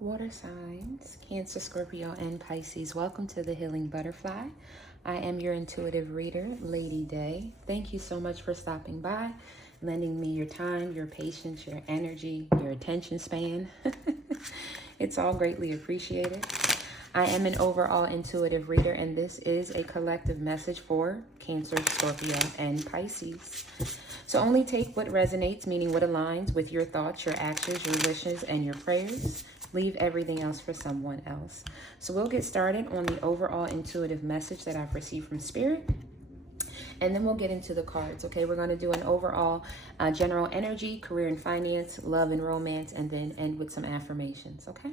Water signs, Cancer, Scorpio, and Pisces. Welcome to the Healing Butterfly. I am your intuitive reader, Lady Day. Thank you so much for stopping by, lending me your time, your patience, your energy, your attention span. It's all greatly appreciated. I am an overall intuitive reader, and this is a collective message for Cancer, Scorpio, and Pisces. So only take what resonates, meaning what aligns with your thoughts, your actions, your wishes, and your prayers. Leave everything else for someone else. So we'll get started on the overall intuitive message that I've received from Spirit. And then we'll get into the cards, okay? We're going to do an overall general energy, career and finance, love and romance, and then end with some affirmations, okay?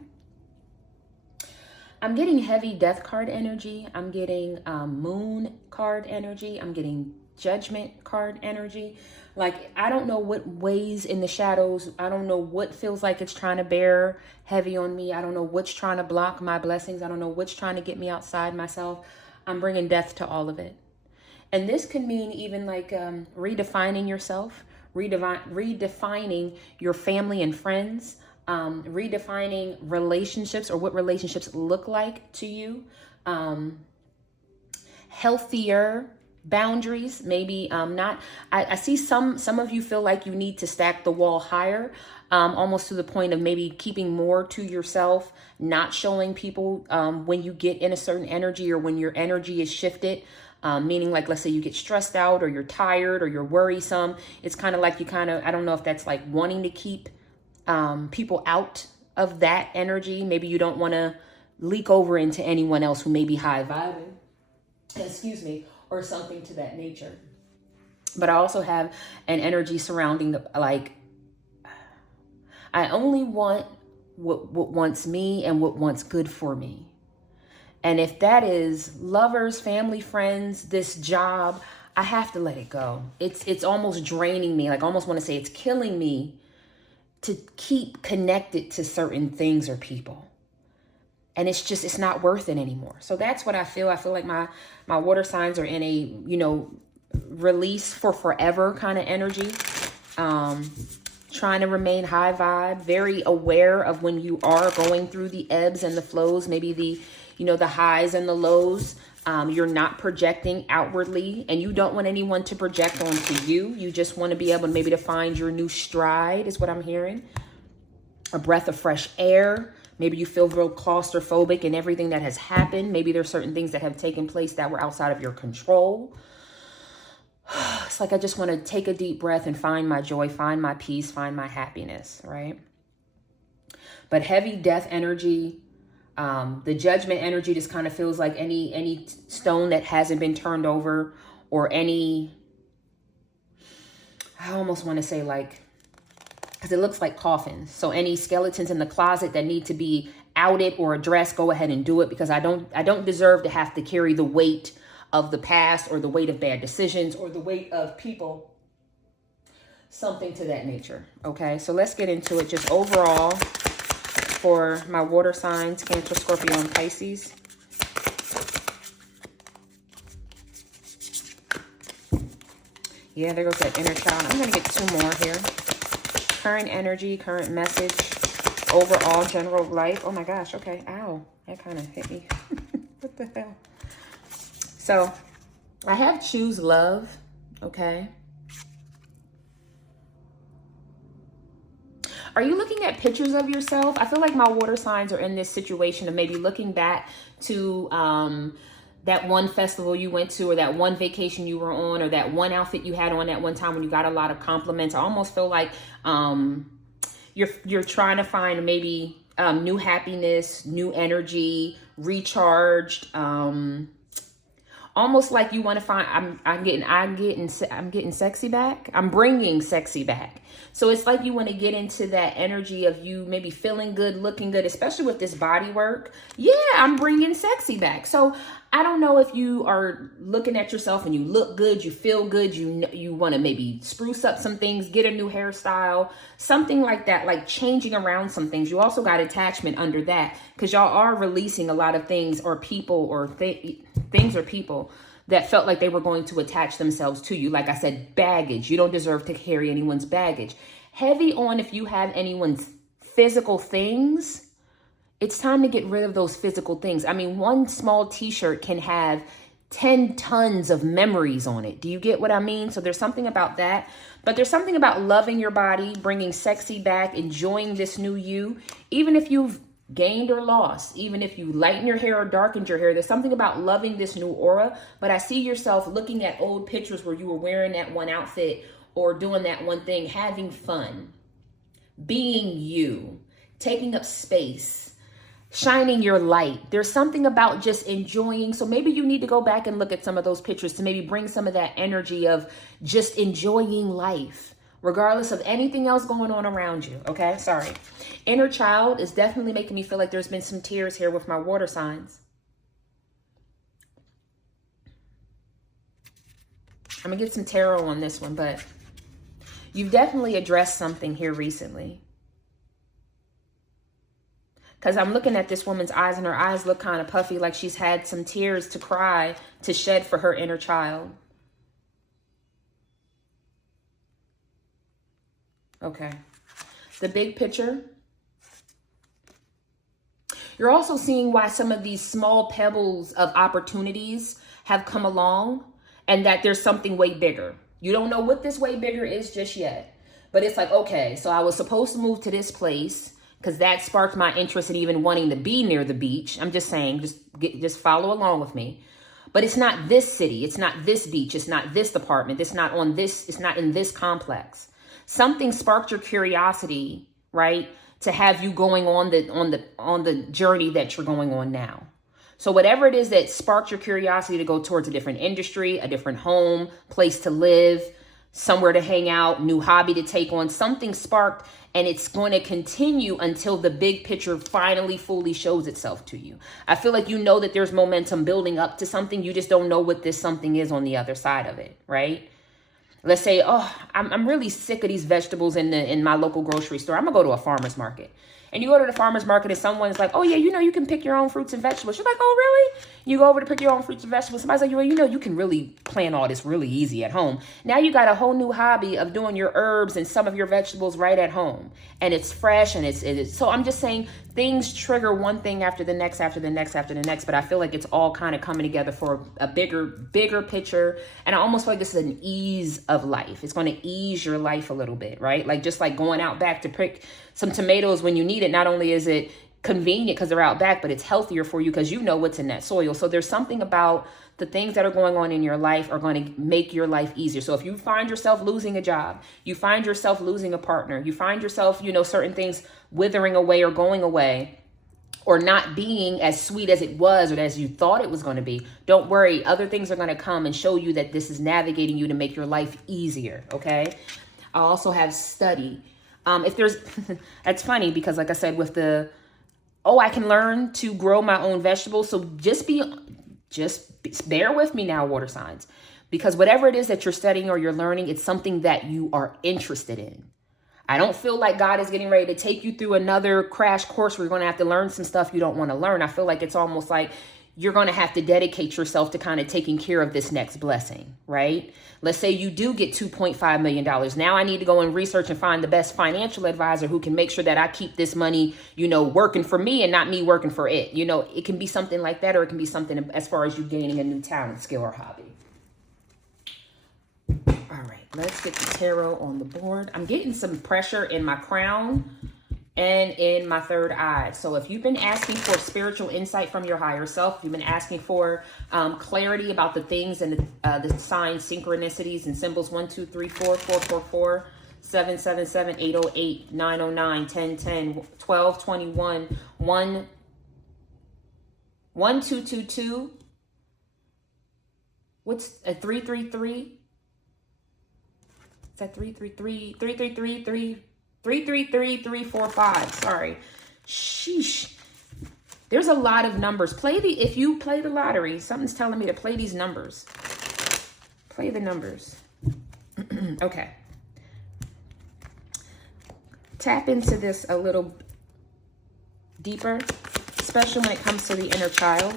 I'm getting heavy death card energy. I'm getting moon card energy. I'm getting judgment card energy. Like, I don't know what weighs in the shadows. I don't know what feels like it's trying to bear heavy on me. I don't know what's trying to block my blessings. I don't know what's trying to get me outside myself. I'm bringing death to all of it. And this can mean even like redefining yourself, redefining your family and friends, redefining relationships or what relationships look like to you, healthier boundaries, maybe not. I see some of you feel like you need to stack the wall higher, almost to the point of maybe keeping more to yourself, not showing people when you get in a certain energy or when your energy is shifted. Meaning, like, let's say you get stressed out or you're tired or you're worrisome. It's kind of like you I don't know if that's like wanting to keep people out of that energy. Maybe you don't want to leak over into anyone else who may be high vibing, or something to that nature. But I also have an energy surrounding like, I only want what wants me and what wants good for me. And if that is lovers, family, friends, this job, I have to let it go. It's almost draining me. Like, I almost want to say it's killing me to keep connected to certain things or people. And it's not worth it anymore. So that's what I feel. I feel like my water signs are in a, release for forever kind of energy. Trying to remain high vibe, very aware of when you are going through the ebbs and the flows, maybe the highs and the lows. You're not projecting outwardly, and you don't want anyone to project onto you. You just want to be able maybe to find your new stride, is what I'm hearing. A breath of fresh air. Maybe you feel real claustrophobic in everything that has happened. Maybe there's certain things that have taken place that were outside of your control. It's like I just want to take a deep breath and find my joy, find my peace, find my happiness, right? But heavy death energy, the judgment energy just kind of feels like any stone that hasn't been turned over, or I almost want to say like, because it looks like coffins. So any skeletons in the closet that need to be outed or addressed, go ahead and do it, because I don't deserve to have to carry the weight of the past, or the weight of bad decisions, or the weight of people, something to that nature. Okay, so let's get into it. Just overall for my water signs, Cancer, Scorpio, and Pisces. Yeah, there goes that inner child. I'm going to get two more here. Current energy, current message, overall general life. Oh my gosh, okay. Ow, that kind of hit me. What the hell? So I have choose love, okay? Are you looking at pictures of yourself? I feel like my water signs are in this situation of maybe looking back to that one festival you went to, or that one vacation you were on, or that one outfit you had on at one time when you got a lot of compliments. I almost feel like you're trying to find maybe new happiness, new energy, recharged, almost like you want to find, I'm getting sexy back. I'm bringing sexy back. So it's like you want to get into that energy of you maybe feeling good, looking good, especially with this body work. Yeah, I'm bringing sexy back. So I don't know if you are looking at yourself and you look good, you feel good, you want to maybe spruce up some things, get a new hairstyle, something like that, like changing around some things. You also got attachment under that, because y'all are releasing a lot of things or people or things or people that felt like they were going to attach themselves to you. Like I said, baggage. You don't deserve to carry anyone's baggage. Heavy on if you have anyone's physical things It's time to get rid of those physical things. I mean, one small t-shirt can have 10 tons of memories on it. Do you get what I mean? So there's something about that. But there's something about loving your body, bringing sexy back, enjoying this new you. Even if you've gained or lost, even if you lighten your hair or darkened your hair, there's something about loving this new aura. But I see yourself looking at old pictures where you were wearing that one outfit or doing that one thing, having fun, being you, taking up space, shining your light. There's something about just enjoying. So maybe you need to go back and look at some of those pictures to maybe bring some of that energy of just enjoying life, regardless of anything else going on around you. Okay, sorry. Inner child is definitely making me feel like there's been some tears here with my water signs. I'm gonna get some tarot on this one, but you've definitely addressed something here recently. Because I'm looking at this woman's eyes and her eyes look kind of puffy, like she's had some tears to cry, to shed for her inner child. Okay. The big picture. You're also seeing why some of these small pebbles of opportunities have come along and that there's something way bigger. You don't know what this way bigger is just yet. But it's like, okay, so I was supposed to move to this place because that sparked my interest in even wanting to be near the beach. I'm just saying, just follow along with me. But it's not this city. It's not this beach. It's not this department. It's not on this. It's not in this complex. Something sparked your curiosity, right? To have you going on the journey that you're going on now. So whatever it is that sparked your curiosity to go towards a different industry, a different home, place to live, somewhere to hang out, new hobby to take on, something sparked, and it's going to continue until the big picture finally fully shows itself to you. I feel like you know that there's momentum building up to something. You just don't know what this something is on the other side of it, right? Let's say, oh, I'm really sick of these vegetables in my local grocery store. I'm gonna go to a farmer's market. And you go to the farmer's market and someone's like, oh yeah, you know, you can pick your own fruits and vegetables. You're like, oh really? You go over to pick your own fruits and vegetables. Somebody's like, well, you know, you can really plant all this really easy at home. Now you got a whole new hobby of doing your herbs and some of your vegetables right at home. And it's fresh and it's so I'm just saying things trigger one thing after the next, after the next, after the next. But I feel like it's all kind of coming together for a bigger picture. And I almost feel like this is an ease of life. It's going to ease your life a little bit, right? Like just like going out back to pick some tomatoes when you need it. Not only is it convenient because they're out back, but it's healthier for you because you know what's in that soil. So there's something about the things that are going on in your life are going to make your life easier. So if you find yourself losing a job, you find yourself losing a partner, you find yourself, you know, certain things withering away or going away or not being as sweet as it was or as you thought it was going to be, don't worry. Other things are going to come and show you that this is navigating you to make your life easier. Okay. I also have study. If there's, that's funny because like I said, with the, I can learn to grow my own vegetables. So just bear with me now, water signs, because whatever it is that you're studying or you're learning, it's something that you are interested in. I don't feel like God is getting ready to take you through another crash course where you're going to have to learn some stuff you don't want to learn. I feel like it's almost like you're going to have to dedicate yourself to kind of taking care of this next blessing, right? Let's say you do get $2.5 million. Now I need to go and research and find the best financial advisor who can make sure that I keep this money, you know, working for me and not me working for it. You know, it can be something like that, or it can be something as far as you gaining a new talent, skill, or hobby. All right, let's get the tarot on the board. I'm getting some pressure in my crown and in my third eye. So if you've been asking for spiritual insight from your higher self, you've been asking for clarity about the things and the signs, synchronicities and symbols 1, 2, 3, 4, 4, 4, 4, 7, 7, 7, 8, 8, 9, 9, 10, 10, 12, 21, 1, 1, 2, 2, 2. What's a 3, 3, 3? Is that 3, 3, 3, 3, 3, 3, 3? 3, 3, 3, 3, 4, 5. Sorry. Sheesh. There's a lot of numbers. If you play the lottery, something's telling me to play these numbers. Play the numbers. Okay. Tap into this a little deeper, especially when it comes to the inner child.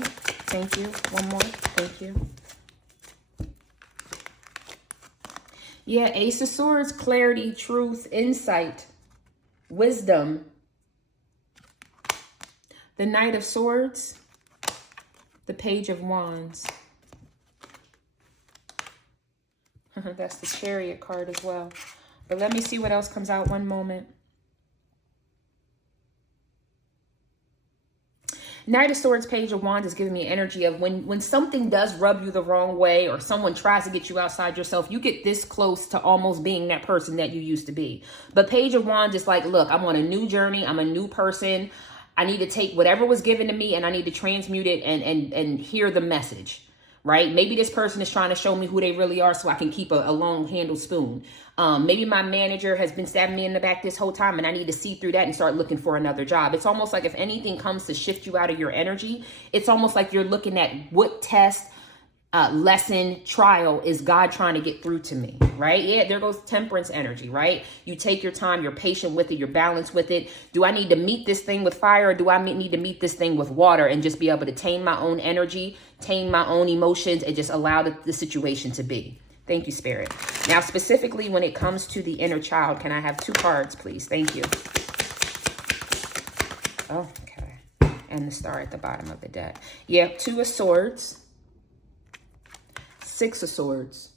Thank you. One more. Thank you. Yeah, Ace of Swords, clarity, truth, insight, wisdom. The Knight of Swords, the Page of Wands. That's the Chariot card as well. But let me see what else comes out. One moment. Knight of Swords, Page of Wands is giving me energy of when something does rub you the wrong way, or someone tries to get you outside yourself, you get this close to almost being that person that you used to be. But Page of Wands is like, look, I'm on a new journey. I'm a new person. I need to take whatever was given to me and I need to transmute it and hear the message. Right? Maybe this person is trying to show me who they really are so I can keep a long-handled spoon. Maybe my manager has been stabbing me in the back this whole time and I need to see through that and start looking for another job. It's almost like if anything comes to shift you out of your energy, it's almost like you're looking at what test, lesson, trial is God trying to get through to me, right? Yeah, there goes Temperance energy, right? You take your time, you're patient with it, you're balanced with it. Do I need to meet this thing with fire, or do I need to meet this thing with water and just be able to tame my own energy, tame my own emotions, and just allow the situation to be? Thank you, Spirit. Now, specifically when it comes to the inner child, can I have 2 cards, please? Thank you. Oh, okay. And the star at the bottom of the deck. Yeah, 2 of Swords, 6 of Swords,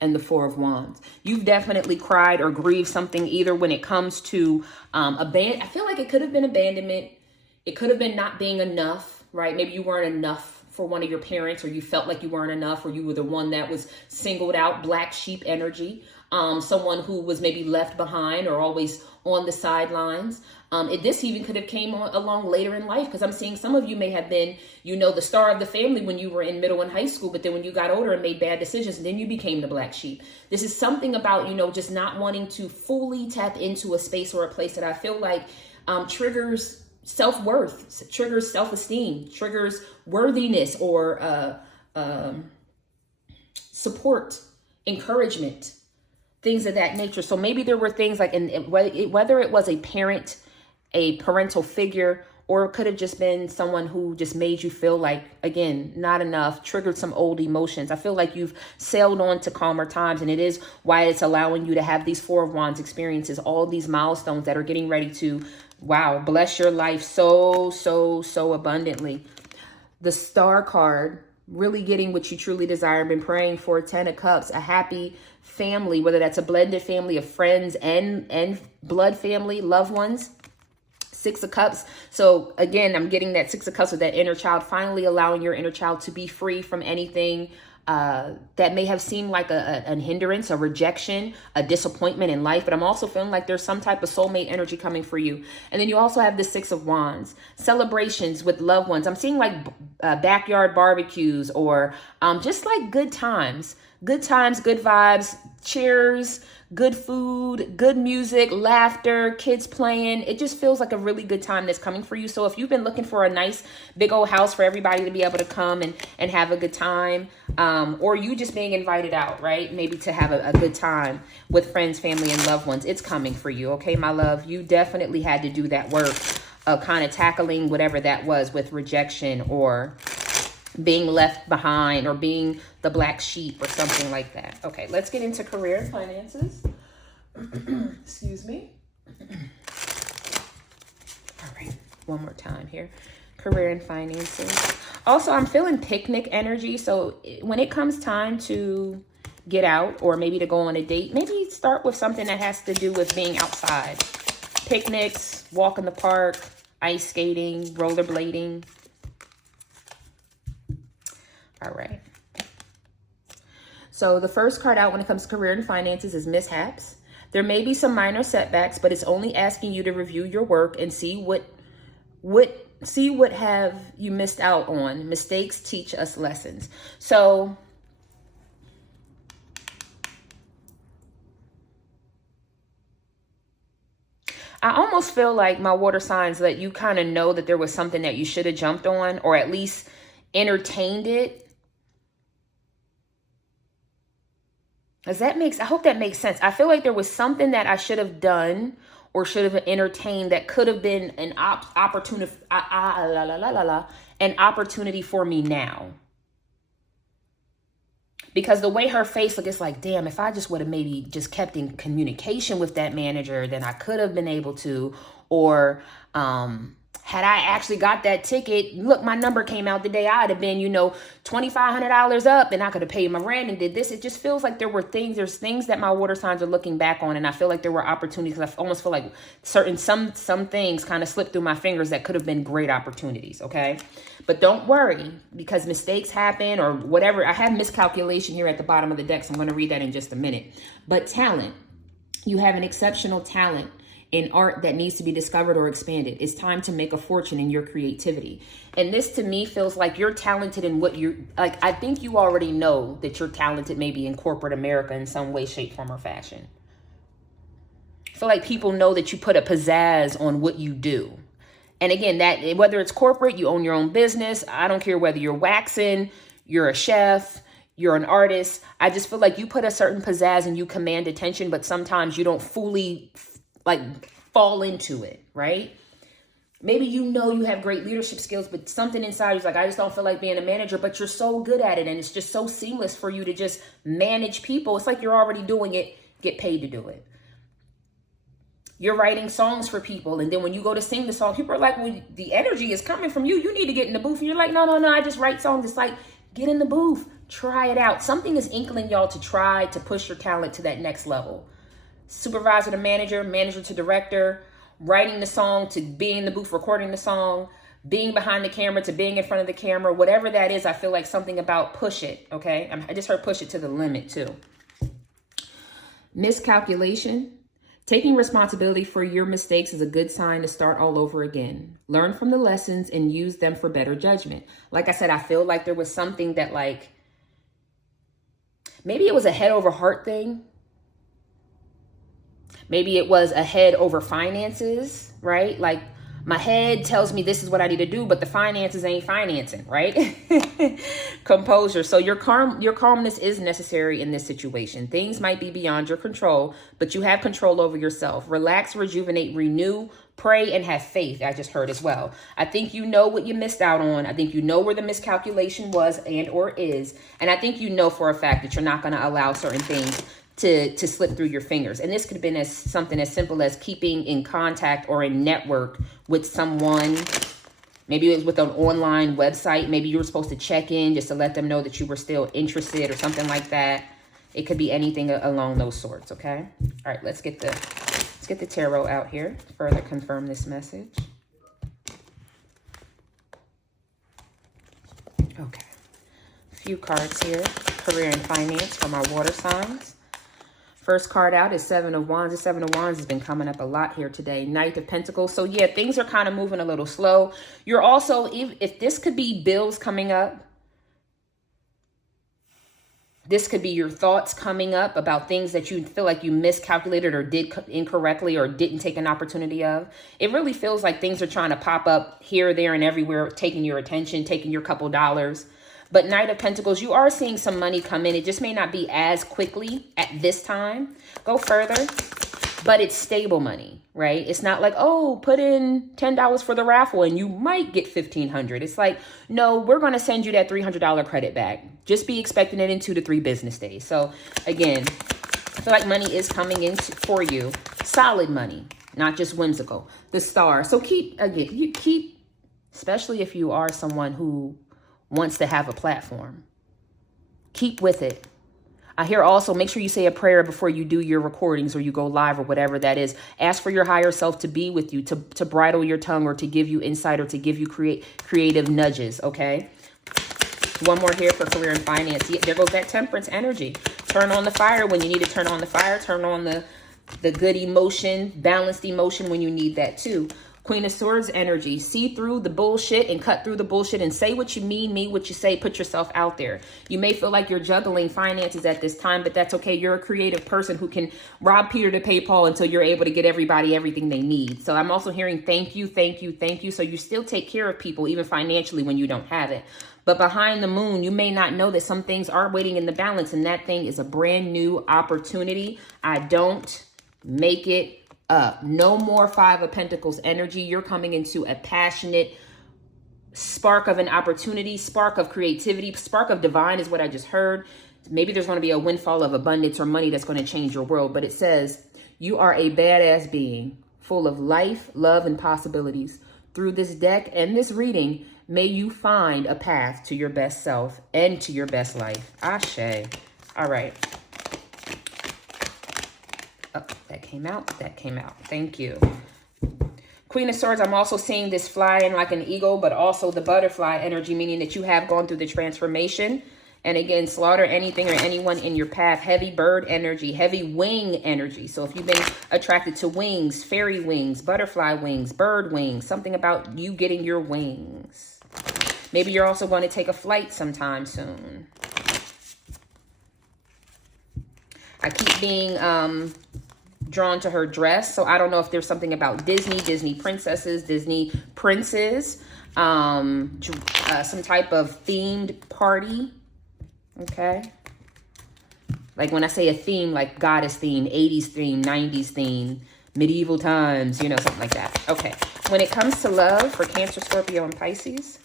and the 4 of Wands. You've definitely cried or grieved something, either when it comes to I feel like it could have been abandonment. It could have been not being enough, right? Maybe you weren't enough for one of your parents, or you felt like you weren't enough, or you were the one that was singled out, black sheep energy. Someone who was maybe left behind or always on the sidelines. This even could have came along later in life, because I'm seeing some of you may have been, the star of the family when you were in middle and high school, but then when you got older and made bad decisions, then you became the black sheep. This is something about, just not wanting to fully tap into a space or a place that I feel like triggers self-worth, triggers self-esteem, triggers worthiness, or support, encouragement, things of that nature. So maybe there were things like, whether it was a parent, a parental figure, or it could have just been someone who just made you feel like, again, not enough, triggered some old emotions. I feel like you've sailed on to calmer times, and it is why it's allowing you to have these 4 of Wands experiences, all these milestones that are getting ready to, wow, bless your life so abundantly. The Star card, really getting what you truly desire. Been praying for 10 of Cups, a happy family, whether that's a blended family of friends and blood family, loved ones. 6 of Cups. So again, I'm getting that 6 of Cups with that inner child, finally allowing your inner child to be free from anything that may have seemed like a hindrance, a rejection, a disappointment in life. But I'm also feeling like there's some type of soulmate energy coming for you. And then you also have the 6 of Wands, celebrations with loved ones. I'm seeing like backyard barbecues, or just like good times, good vibes, cheers, good food, good music, laughter, kids playing. It just feels like a really good time that's coming for you. So if you've been looking for a nice big old house for everybody to be able to come and have a good time, or you just being invited out, right? Maybe to have a good time with friends, family, and loved ones, it's coming for you. Okay, my love, you definitely had to do that work of kind of tackling whatever that was with rejection, or being left behind, or being the black sheep, or something like that. Okay, let's get into career and finances. Excuse me. All right, one more time here. Career and finances. Also, I'm feeling picnic energy. So when it comes time to get out, or maybe to go on a date, maybe start with something that has to do with being outside. Picnics, walk in the park, ice skating, rollerblading. All right. So the first card out when it comes to career and finances is mishaps. There may be some minor setbacks, but it's only asking you to review your work and see what have you missed out on. Mistakes teach us lessons. So I almost feel like my water signs let you kind of know that there was something that you should have jumped on, or at least entertained it. I hope that makes sense. I feel like there was something that I should have done or should have entertained that could have been an opportunity for me now. Because the way her face looked, it's like, damn, if I just would have maybe just kept in communication with that manager, then I could have been able to, or had I actually got that ticket, look, my number came out the day I'd have been, $2,500 up, and I could have paid my rent and did this. It just feels like there's things that my water signs are looking back on. And I feel like there were opportunities, because I almost feel like some things kind of slipped through my fingers that could have been great opportunities. Okay. But don't worry, because mistakes happen or whatever. I have miscalculation here at the bottom of the deck, so I'm going to read that in just a minute. But talent, you have an exceptional talent in art that needs to be discovered or expanded. It's time to make a fortune in your creativity. And this to me feels like you're talented in what you're like. I think you already know that you're talented maybe in corporate America in some way, shape, form, or fashion. I feel like people know that you put a pizzazz on what you do. And again, that whether it's corporate, you own your own business. I don't care whether you're waxing, you're a chef, you're an artist. I just feel like you put a certain pizzazz and you command attention, but sometimes you don't fully fall into it, right? Maybe you have great leadership skills, but something inside you's like, I just don't feel like being a manager, but you're so good at it. And it's just so seamless for you to just manage people. It's like you're already doing it, get paid to do it. You're writing songs for people. And then when you go to sing the song, people are like, well, the energy is coming from you. You need to get in the booth. And you're like, no, I just write songs. It's like, get in the booth, try it out. Something is inkling y'all to try to push your talent to that next level. Supervisor to manager, manager to director, writing the song to being in the booth, recording the song, being behind the camera to being in front of the camera, whatever that is, I feel like something about push it, okay? I just heard push it to the limit too. Miscalculation. Taking responsibility for your mistakes is a good sign to start all over again. Learn from the lessons and use them for better judgment. Like I said, I feel like there was something that maybe it was a head over heart thing. Maybe it was a head over finances, right? Like my head tells me this is what I need to do, but the finances ain't financing, right? Composure. So your calmness is necessary in this situation. Things might be beyond your control, but you have control over yourself. Relax, rejuvenate, renew, pray, and have faith. I just heard as well. I think you know what you missed out on. I think you know where the miscalculation was and or is. And I think you know for a fact that you're not going to allow certain things to slip through your fingers. And this could have been something as simple as keeping in contact or in network with someone. Maybe it was with an online website. Maybe you were supposed to check in just to let them know that you were still interested or something like that. It could be anything along those sorts, okay? All right, let's get the tarot out here to further confirm this message. Okay. A few cards here. Career and finance from our water signs. First card out is Seven of Wands. The Seven of Wands has been coming up a lot here today. Knight of Pentacles. So yeah, things are kind of moving a little slow. You're also, if this could be bills coming up, this could be your thoughts coming up about things that you feel like you miscalculated or did incorrectly or didn't take an opportunity of. It really feels like things are trying to pop up here, there, and everywhere, taking your attention, taking your couple dollars. But Knight of Pentacles, you are seeing some money come in. It just may not be as quickly at this time. Go further. But it's stable money, right? It's not like, oh, put in $10 for the raffle and you might get $1,500. It's like, no, we're going to send you that $300 credit back. Just be expecting it in 2 to 3 business days. So again, I feel like money is coming in for you. Solid money, not just whimsical. The Star. So keep, especially if you are someone who wants to have a platform, keep with it. I hear also, make sure you say a prayer before you do your recordings or you go live or whatever that is. Ask for your higher self to be with you, to bridle your tongue or to give you insight or to give you creative nudges, okay? One more here for career and finance. Yeah, there goes that Temperance energy. Turn on the fire when you need to turn on the fire. Turn on the good emotion, balanced emotion when you need that too. Queen of Swords energy. See through the bullshit and cut through the bullshit and say what you mean what you say. Put yourself out there. You may feel like you're juggling finances at this time, but that's okay. You're a creative person who can rob Peter to pay Paul until you're able to get everybody everything they need. So I'm also hearing thank you, thank you, thank you. So you still take care of people, even financially, when you don't have it. But behind the moon, you may not know that some things are waiting in the balance, and that thing is a brand new opportunity. I don't make it up. No more Five of Pentacles energy. You're coming into a passionate spark of an opportunity, spark of creativity, spark of divine is what I just heard. Maybe there's going to be a windfall of abundance or money that's going to change your world. But it says you are a badass being full of life, love, and possibilities. through this deck and this reading, may you find a path to your best self and to your best life. Ashe. All right. Oh, that came out. That came out. Thank you. Queen of Swords, I'm also seeing this flying like an eagle, but also the butterfly energy, meaning that you have gone through the transformation. And again, slaughter anything or anyone in your path. Heavy bird energy, heavy wing energy. So if you've been attracted to wings, fairy wings, butterfly wings, bird wings, something about you getting your wings. Maybe you're also going to take a flight sometime soon. I keep being drawn to her dress. So I don't know if there's something about Disney, Disney princesses, Disney princes, some type of themed party. Okay. Like when I say a theme, like goddess theme, 80s theme, 90s theme, medieval times, you know, something like that. Okay. When it comes to love for Cancer, Scorpio, and Pisces.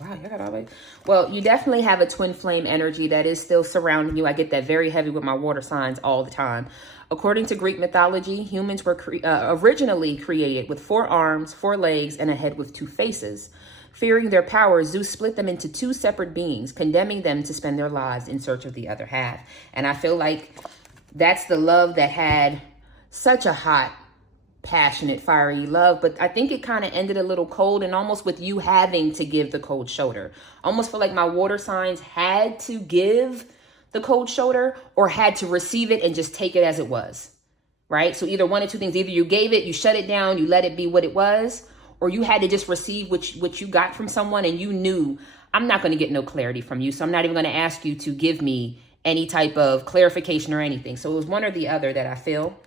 Wow, you got all the way. Well, you definitely have a twin flame energy that is still surrounding you. I get that very heavy with my water signs all the time. According to Greek mythology, humans were originally created with 4 arms, 4 legs, and a head with 2 faces. Fearing their power, Zeus split them into 2 separate beings, condemning them to spend their lives in search of the other half. And I feel like that's the love that had such a hot, passionate, fiery love, but I think it kind of ended a little cold, and almost with you having to give the cold shoulder. Almost feel like my water signs had to give the cold shoulder or had to receive it and just take it as it was, right? So either one or two things. Either you gave it, you shut it down, you let it be what it was, or you had to just receive what you got from someone, and you knew, I'm not going to get no clarity from you, so I'm not even going to ask you to give me any type of clarification or anything. So it was one or the other that I feel.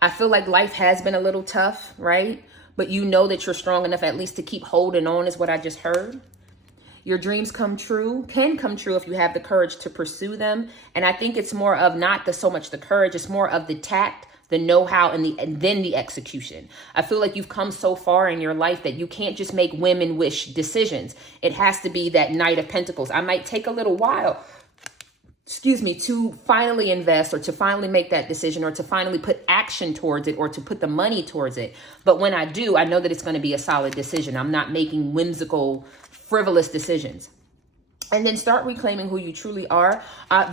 I feel like life has been a little tough, right? But you know that you're strong enough at least to keep holding on, is what I just heard. Your dreams can come true if you have the courage to pursue them. And I think it's more of not so much the courage, it's more of the tact, the know-how, and then the execution. I feel like you've come so far in your life that you can't just make women wish decisions. It has to be that Knight of Pentacles. I might take a little while, to finally invest or to finally make that decision or to finally put action towards it or to put the money towards it. But when I do, I know that it's going to be a solid decision. I'm not making whimsical, frivolous decisions. And then start reclaiming who you truly are.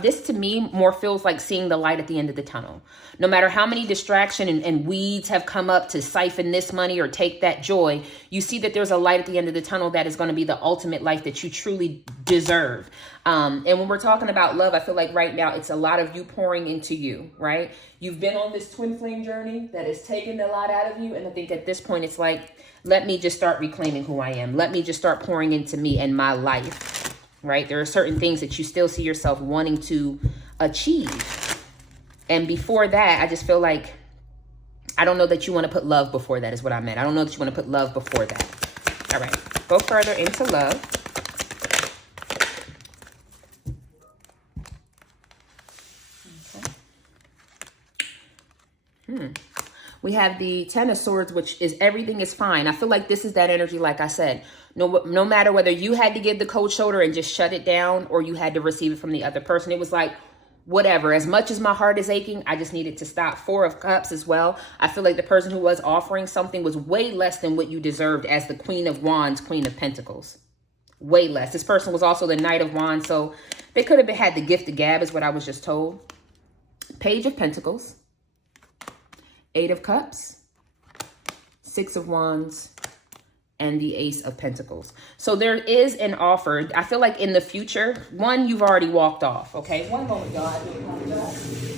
This to me more feels like seeing the light at the end of the tunnel. No matter how many distractions and weeds have come up to siphon this money or take that joy, you see that there's a light at the end of the tunnel that is going to be the ultimate life that you truly deserve. And when we're talking about love, I feel like right now it's a lot of you pouring into you, right? You've been on this twin flame journey that has taken a lot out of you. And I think at this point, it's like, let me just start reclaiming who I am. Let me just start pouring into me and my life. Right? There are certain things that you still see yourself wanting to achieve. And before that, I just feel like, I don't know that you want to put love before that is what I meant. I don't know that you want to put love before that. All right. Go further into love. Okay. We have the 10 of Swords, which is everything is fine. I feel like this is that energy, like I said. No matter whether you had to give the cold shoulder and just shut it down or you had to receive it from the other person. It was like, whatever. As much as my heart is aching, I just needed to stop. 4 of Cups as well. I feel like the person who was offering something was way less than what you deserved as the Queen of Wands, Queen of Pentacles. Way less. This person was also the Knight of Wands. So they could have had the gift of gab is what I was just told. Page of Pentacles. 8 of Cups. 6 of Wands. And the Ace of Pentacles. So there is an offer. I feel like in the future, one, you've already walked off. Okay, one moment, y'all. I do apologize.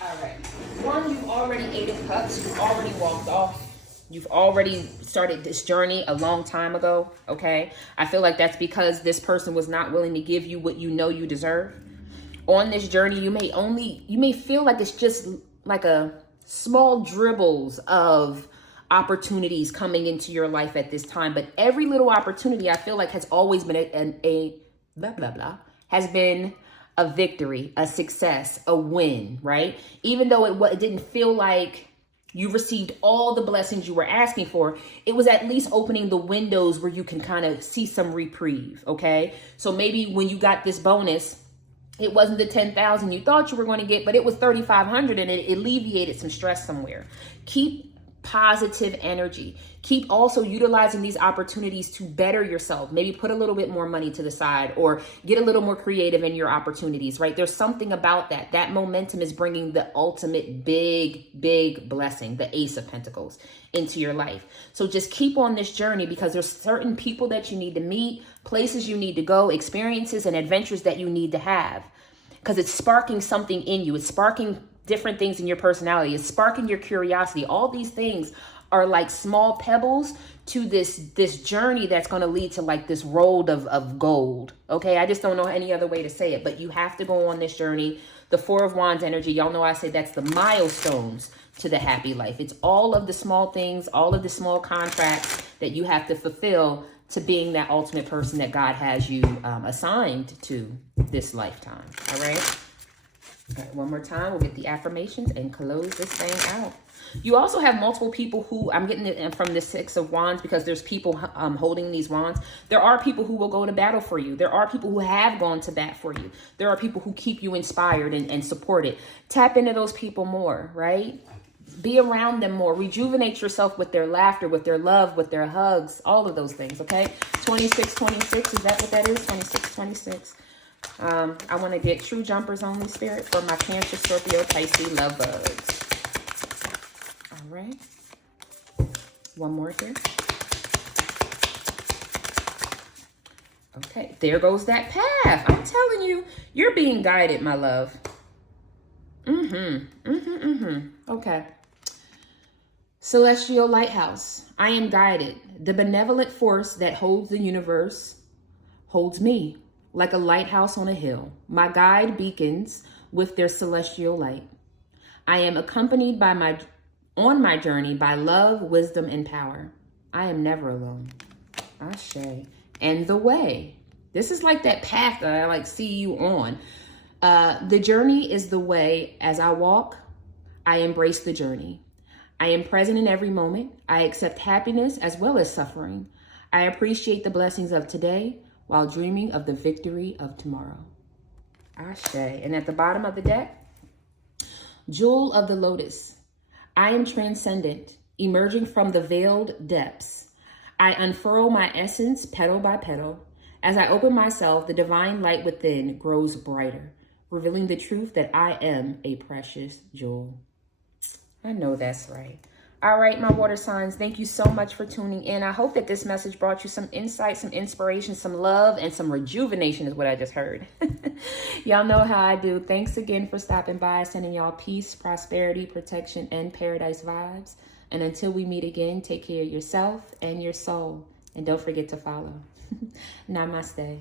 All right. One, you've already 8 of Cups. You've already walked off. You've already started this journey a long time ago. Okay. I feel like that's because this person was not willing to give you what you know you deserve. On this journey, you may feel like it's just like a small dribbles of opportunities coming into your life at this time. But every little opportunity, I feel like, has always been has been a victory, a success, a win, right? Even though it didn't feel like you received all the blessings you were asking for. It was at least opening the windows where you can kind of see some reprieve, okay? So maybe when you got this bonus, it wasn't the 10,000 you thought you were going to get, but it was 3,500 and it alleviated some stress somewhere. Keep positive energy. Keep also utilizing these opportunities to better yourself. Maybe put a little bit more money to the side or get a little more creative in your opportunities, right? There's something about that. That momentum is bringing the ultimate big blessing, the Ace of Pentacles, into your life. So just keep on this journey because there's certain people that you need to meet, places you need to go, experiences and adventures that you need to have because it's sparking something in you. It's sparking different things in your personality. It's sparking your curiosity. All these things are like small pebbles to this journey that's going to lead to like this road of gold. Okay, I just don't know any other way to say it, but you have to go on this journey. The Four of Wands energy, y'all know I say that's the milestones to the happy life. It's all of the small things, all of the small contracts that you have to fulfill to being that ultimate person that God has you assigned to this lifetime. All right. All right, one more time, we'll get the affirmations and close this thing out. You also have multiple people who, I'm getting it from the Six of Wands because there's people holding these wands. There are people who will go to battle for you. There are people who have gone to bat for you. There are people who keep you inspired and supported. Tap into those people more, right? Be around them more. Rejuvenate yourself with their laughter, with their love, with their hugs, all of those things, okay? 2626, is that what that is? 2626. I want to get true jumpers only, Spirit, for my Cancer, Scorpio, Pisces love bugs. All right. One more here. Okay, there goes that path. I'm telling you, you're being guided, my love. Okay. Celestial Lighthouse, I am guided. The benevolent force that holds the universe holds me. Like a lighthouse on a hill, my guide beacons with their celestial light. I am accompanied on my journey by love, wisdom, and power. I am never alone. Ashe. And the way. This is like that path that I like see you on. The journey is the way. As I walk, I embrace the journey. I am present in every moment. I accept happiness as well as suffering. I appreciate the blessings of today while dreaming of the victory of tomorrow. Ashe. And at the bottom of the deck, Jewel of the Lotus. I am transcendent, emerging from the veiled depths. I unfurl my essence petal by petal. As I open myself, the divine light within grows brighter, revealing the truth that I am a precious jewel. I know that's right. All right, my water signs, thank you so much for tuning in. I hope that this message brought you some insight, some inspiration, some love, and some rejuvenation is what I just heard. Y'all know how I do. Thanks again for stopping by, sending y'all peace, prosperity, protection, and paradise vibes. And until we meet again, take care of yourself and your soul. And don't forget to follow. Namaste.